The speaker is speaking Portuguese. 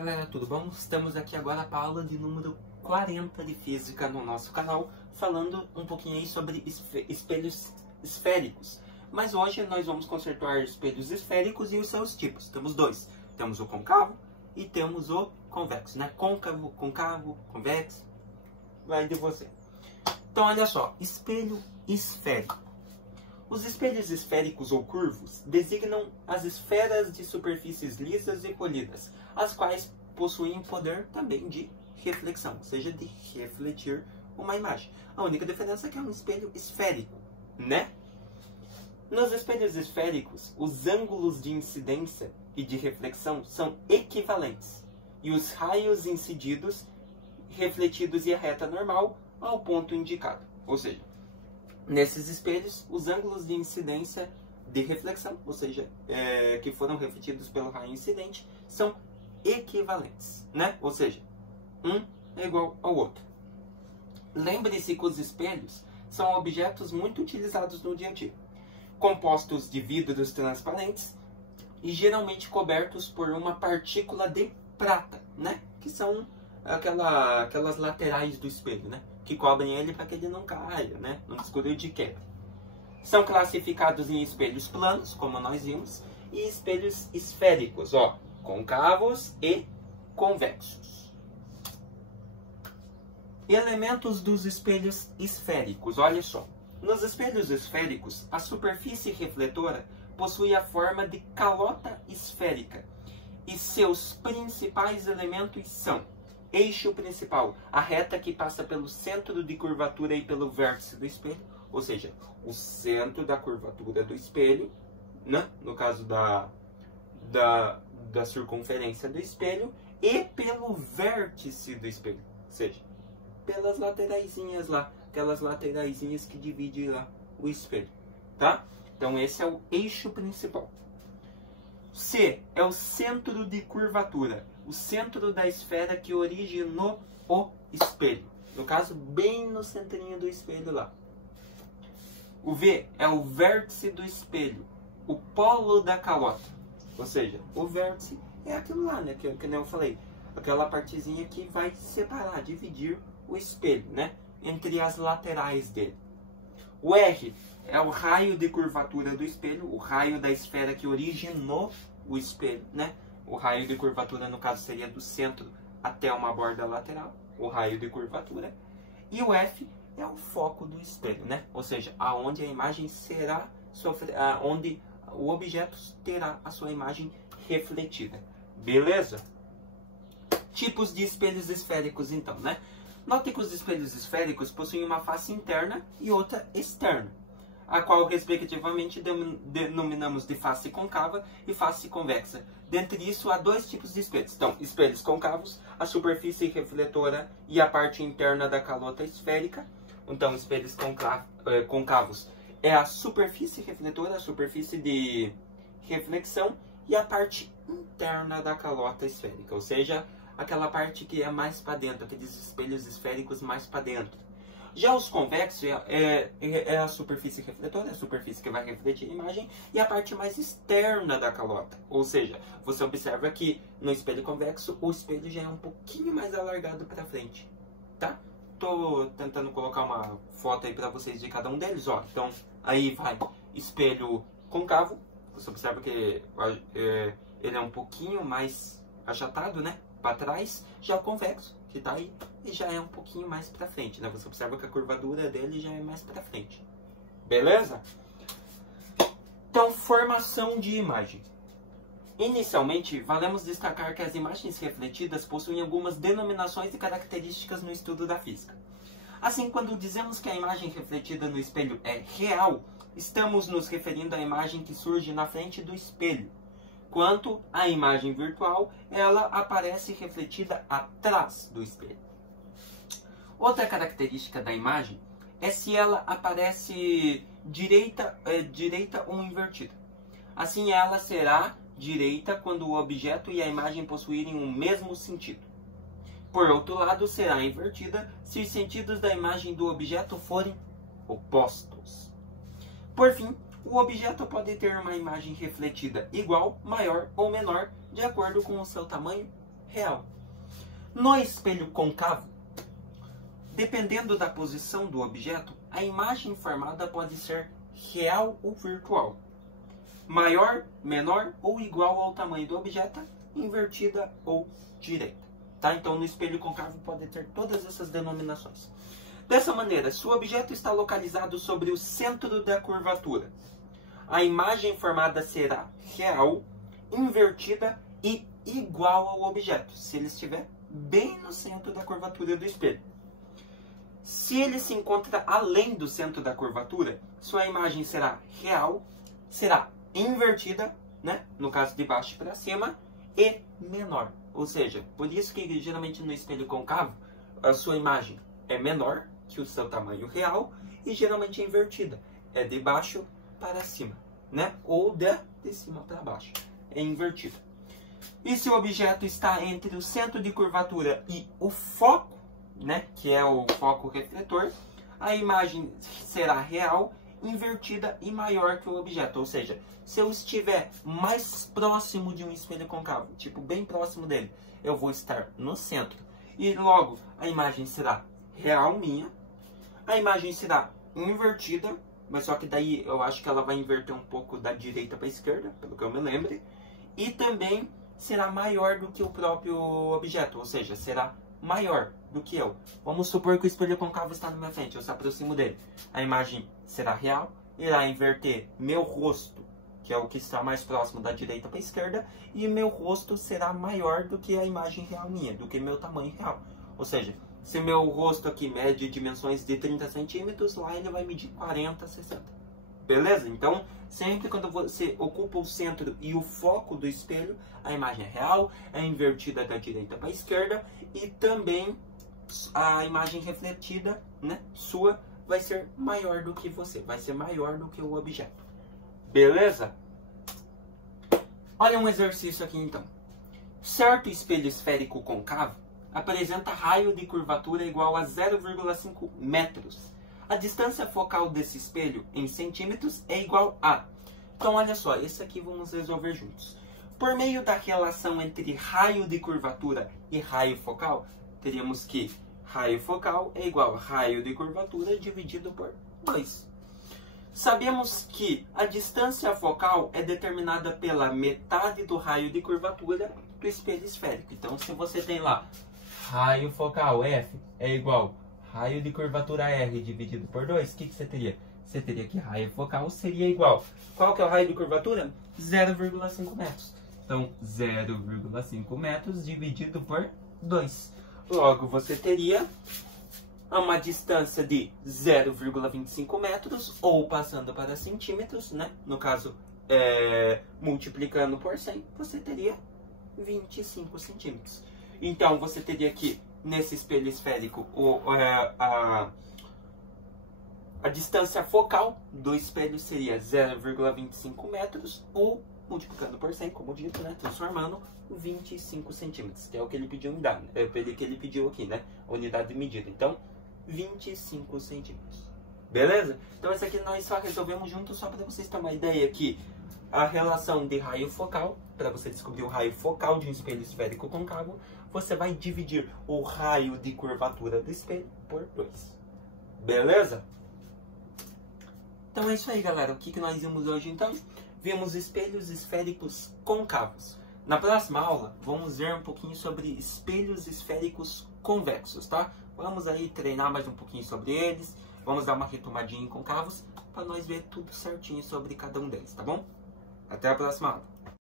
Galera, tudo bom? Estamos aqui agora para a aula de número 40 de Física no nosso canal, falando um pouquinho aí sobre espelhos esféricos. Mas hoje nós vamos conceituar espelhos esféricos e os seus tipos. Temos dois. Temos o côncavo e temos o convexo, né? Côncavo, concavo, convexo, vai de você. Então, olha só, espelho esférico. Os espelhos esféricos ou curvos designam as esferas de superfícies lisas e polidas, as quais possuem o poder também de reflexão, ou seja, de refletir uma imagem. A única diferença é que é um espelho esférico, né? Nos espelhos esféricos, os ângulos de incidência e de reflexão são equivalentes, e os raios incididos, refletidos e a reta normal ao ponto indicado. Ou seja, nesses espelhos, os ângulos de incidência de reflexão, ou seja, que foram refletidos pelo raio incidente, são equivalentes, né? Ou seja, um é igual ao outro. Lembre-se que os espelhos são objetos muito utilizados no dia a dia, compostos de vidros transparentes e geralmente cobertos por uma partícula de prata, né? Que são aquelas laterais do espelho, né? Que cobrem ele para que ele não caia, né? Não escure de queda. São classificados em espelhos planos, como nós vimos, e espelhos esféricos, ó, côncavos e convexos. Elementos dos espelhos esféricos, olha só. Nos espelhos esféricos, a superfície refletora possui a forma de calota esférica e seus principais elementos são eixo principal, a reta que passa pelo centro de curvatura e pelo vértice do espelho, ou seja, o centro da curvatura do espelho, né? No caso da circunferência do espelho, e pelo vértice do espelho, ou seja, pelas lateraisinhas lá, aquelas lateraisinhas que dividem lá o espelho, tá? Então esse é o eixo principal. C é o centro de curvatura, o centro da esfera que originou o espelho. No caso, bem no centrinho do espelho lá. O V é o vértice do espelho, o polo da calota. Ou seja, o vértice é aquilo lá, né? Que nem eu falei. Aquela partezinha que vai separar, dividir o espelho, né? Entre as laterais dele. O R é o raio de curvatura do espelho, o raio da esfera que originou o espelho, né? O raio de curvatura, no caso, seria do centro até uma borda lateral, o raio de curvatura. E o F é o foco do espelho, né? Ou seja, aonde a imagem será, onde o objeto terá a sua imagem refletida. Beleza? Tipos de espelhos esféricos, então, né? Note que os espelhos esféricos possuem uma face interna e outra externa, a qual, respectivamente, denominamos de face côncava e face convexa. Dentre isso, há dois tipos de espelhos. Então, espelhos côncavos, a superfície refletora e a parte interna da calota esférica. Então, espelhos côncavos é a superfície refletora, a superfície de reflexão, e a parte interna da calota esférica, ou seja, aquela parte que é mais para dentro, aqueles espelhos esféricos mais para dentro. Já os convexos é a superfície refletora, a superfície que vai refletir a imagem, e a parte mais externa da calota. Ou seja, você observa que no espelho convexo, o espelho já é um pouquinho mais alargado para frente, tá? Tô tentando colocar uma foto aí para vocês de cada um deles, ó. Então, aí vai espelho côncavo, você observa que ele é um pouquinho mais achatado, né? Para trás. Já o convexo, que está aí, e já é um pouquinho mais para frente, né? Você observa que a curvatura dele já é mais para frente. Beleza? Então, formação de imagem. Inicialmente, valemos destacar que as imagens refletidas possuem algumas denominações e características no estudo da física. Assim, quando dizemos que a imagem refletida no espelho é real, estamos nos referindo à imagem que surge na frente do espelho. Quanto à imagem virtual, ela aparece refletida atrás do espelho. Outra característica da imagem é se ela aparece direita ou invertida. Assim, ela será direita quando o objeto e a imagem possuírem o mesmo sentido. Por outro lado, será invertida se os sentidos da imagem e do objeto forem opostos. Por fim, o objeto pode ter uma imagem refletida igual, maior ou menor, de acordo com o seu tamanho real. No espelho côncavo, dependendo da posição do objeto, a imagem formada pode ser real ou virtual, maior, menor ou igual ao tamanho do objeto, invertida ou direita. Tá? Então, no espelho côncavo pode ter todas essas denominações. Dessa maneira, se o objeto está localizado sobre o centro da curvatura, a imagem formada será real, invertida e igual ao objeto, se ele estiver bem no centro da curvatura do espelho. Se ele se encontra além do centro da curvatura, sua imagem será real, será invertida, né? No caso de baixo para cima, e menor. Ou seja, por isso que geralmente no espelho côncavo, a sua imagem é menor que o seu tamanho real e geralmente é invertida. É de baixo para cima, né? Ou de cima para baixo. É invertida. E se o objeto está entre o centro de curvatura e o foco, né, que é o foco refletor, a imagem será real, invertida e maior que o objeto. Ou seja, se eu estiver mais próximo de um espelho côncavo, tipo bem próximo dele, eu vou estar no centro. E logo a imagem será real minha, a imagem será invertida, mas só que daí eu acho que ela vai inverter um pouco da direita para a esquerda, pelo que eu me lembre, e também será maior do que o próprio objeto, ou seja, será maior do que eu. Vamos supor que o espelho côncavo está na minha frente, eu se aproximo dele. A imagem será real, irá inverter meu rosto, que é o que está mais próximo da direita para a esquerda, e meu rosto será maior do que a imagem real minha, do que meu tamanho real. Ou seja, se meu rosto aqui mede dimensões de 30 centímetros, lá ele vai medir 40, 60. Beleza? Então, sempre quando você ocupa o centro e o foco do espelho, a imagem é real, é invertida da direita para a esquerda e também a imagem refletida, né, sua, vai ser maior do que você, vai ser maior do que o objeto. Beleza? Olha um exercício aqui então. Certo espelho esférico côncavo apresenta raio de curvatura igual a 0,5 metros. A distância focal desse espelho em centímetros é igual a... Então, olha só, esse aqui vamos resolver juntos. Por meio da relação entre raio de curvatura e raio focal, teríamos que raio focal é igual a raio de curvatura dividido por 2. Sabemos que a distância focal é determinada pela metade do raio de curvatura do espelho esférico. Então, se você tem lá raio focal F é igual raio de curvatura R dividido por 2, o que você teria? Você teria que raio focal seria igual. Qual que é o raio de curvatura? 0,5 metros. Então, 0,5 metros dividido por 2. Logo, você teria uma distância de 0,25 metros, ou passando para centímetros, né? No caso, multiplicando por 100, você teria 25 centímetros. Então, você teria aqui, nesse espelho esférico, a distância focal do espelho seria 0,25 metros, ou, multiplicando por 100, como dito, né, transformando, 25 centímetros, que é o que ele pediu em dar, é o que ele pediu aqui, né, a unidade de medida. Então, 25 centímetros. Beleza? Então, esse aqui nós só resolvemos juntos, só para vocês terem uma ideia aqui. A relação de raio focal, para você descobrir o raio focal de um espelho esférico côncavo, você vai dividir o raio de curvatura do espelho por 2. Beleza? Então é isso aí, galera. O que nós vimos hoje, então? Vimos espelhos esféricos côncavos. Na próxima aula, vamos ver um pouquinho sobre espelhos esféricos convexos, tá? Vamos aí treinar mais um pouquinho sobre eles. Vamos dar uma retomadinha em côncavos, para nós ver tudo certinho sobre cada um deles, tá bom? Até a próxima aula.